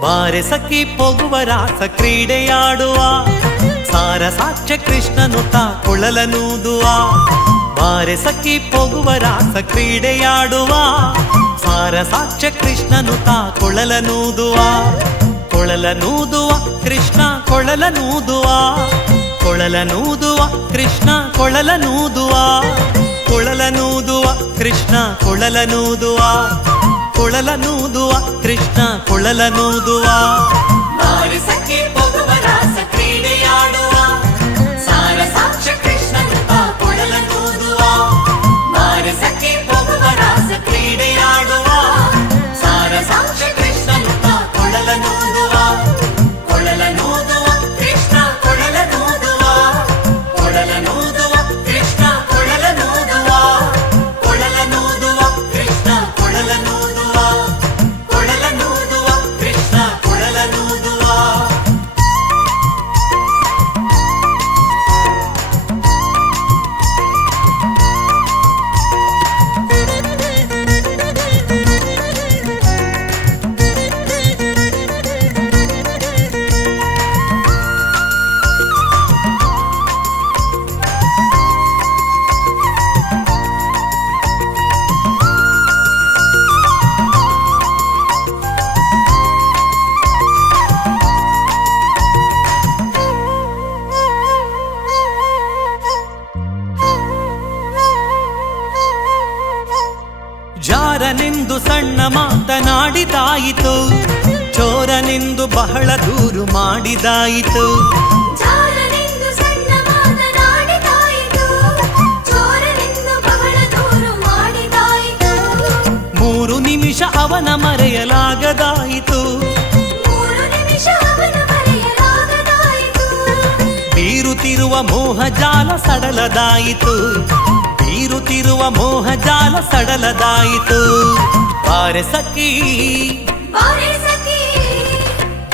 ಬಾರೆ ಸಖಿ ಪೊಗುವ ರಾಸ ಕ್ರೀಡೆಯಾಡುವ. ಸಾರ ಸಾಕ್ಷ್ಯ ಕೃಷ್ಣನು ತಾ ಕೊಳಲನೂದುವ. ಬಾರೆ ಸಖಿ ಪೊಗುವ ರಾಸ ಕ್ರೀಡೆಯಾಡುವ. ಸಾರ ಸಾಕ್ಷ್ಯ ಕೃಷ್ಣನು ತಾ ಕೊಳಲನೂದುವ. ಕೊಳಲನೂದುವ, ಕೃಷ್ಣ ಕೊಳಲನೂದುವ. ಕೊಳಲನೂದುವ, ಕೃಷ್ಣ ಕೊಳಲನೂದುವ. ಕೊಳಲನೂದುವ, ಕೃಷ್ಣ ಕೊಳಲನೂದುವ. ಕೃಷ್ಣ ಕೊಳಲ ನೂದುವ ಪೊಗುವ ರಾಸ ಕ್ರೀಡೆಯಾಡುವ ಸಾರ ಸಾಕ್ಷ್ಯ ಮಾಡಿದಾಯಿತು. ಚೋರನೆಂದು ಬಹಳ ದೂರು ಮಾಡಿದಾಯಿತು. ಮೂರು ನಿಮಿಷ ಅವನ ಮರೆಯಲಾಗದಾಯಿತು. ಮೂರು ನಿಮಿಷ ಅವನ ಮರೆಯಲಾಗದಾಯಿತು. ಬೀರುತ್ತಿರುವ ಮೋಹ ಜಾಲ ಸಡಲದಾಯಿತು. ಬೀರುತ್ತಿರುವ ಮೋಹ ಜಾಲ ಸಡಲದಾಯಿತು ಬಾರೆ ಸಖಿ ಬಾರೆ ಸಖಿ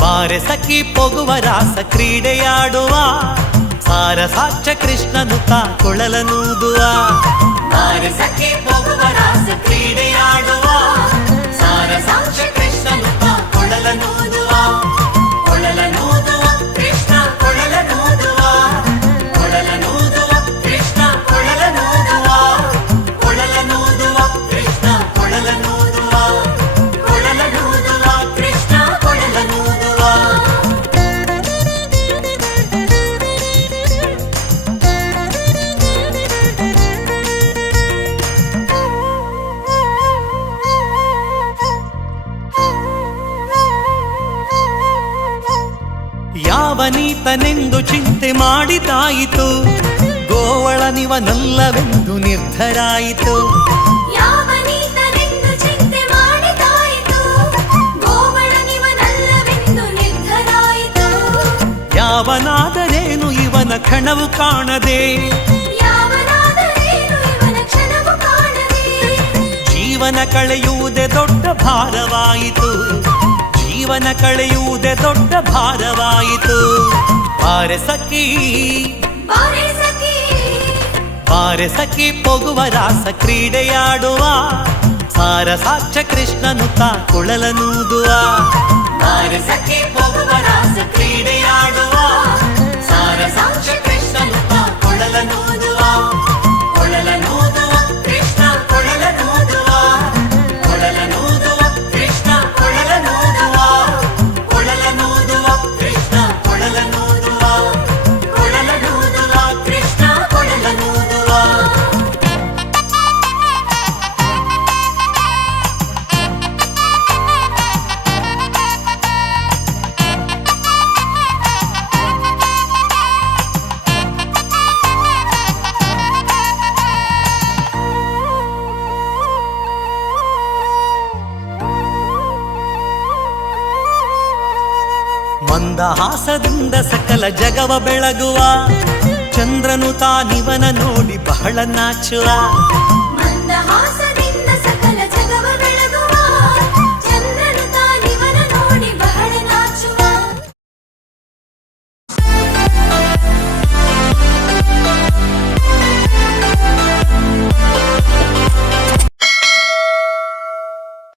ಬಾರೆ ಸಖಿ ಪೊಗುವ ರಾಸ ಕ್ರೀಡೆಯಾಡುವ ಸಾರ ಸಾಕ್ಷ್ಯ ಕೃಷ್ಣನು ತಾ ಕೊಳಲನೂದುವ ಬಾರೆ ಸಖಿ ಪೊಗುವ ರಾಸ ಕ್ರೀಡೆಯಾಡುವ ಯಾವನೀತನೆಂದು ಚಿಂತೆ ಮಾಡಿದಾಯಿತು. ಗೋವಳನಿವನಲ್ಲವೆಂದು ನಿರ್ಧರಾಯಿತು. ಇವನ ಕಣವು ಯಾವನಾದರೇನು ಇವನ ಕ್ಷಣವು ಕಾಣದೆ. ಜೀವನ ಕಳೆಯುವುದೇ ದೊಡ್ಡ ಭಾರವಾಯಿತು. ಜೀವನ ಕಳೆಯುವುದೇ ದೊಡ್ಡ ಭಾರವಾಯಿತು. ಬಾರೆ ಸಖಿ. ಬಾರೆ ಸಖಿ. ಬಾರೆ ಸಖಿ ಪೊಗುವ ರಾಸ ಕ್ರೀಡೆಯಾಡುವ. ಸಾರ ಸಾಕ್ಷ್ಯ ಕೃಷ್ಣನು ತಾ ಕೊಳಲನೂದುವ. ಬಾರೆ ಸಖಿ ಪೊಗುವ ರಾಸ ಕ್ರೀಡೆಯಾಡುವ. ಸಾರ ಸಾಕ್ಷ್ಯ ಕೃಷ್ಣನು ತಾ ಕೊಳಲನೂದುವ. ಮಂದಹಾಸದಿಂದ ಸಕಲ ಜಗವ ಬೆಳಗುವ. ಚಂದ್ರನು ತಾನಿವನ ನೋಡಿ ಬಹಳ ನಾಚುವ.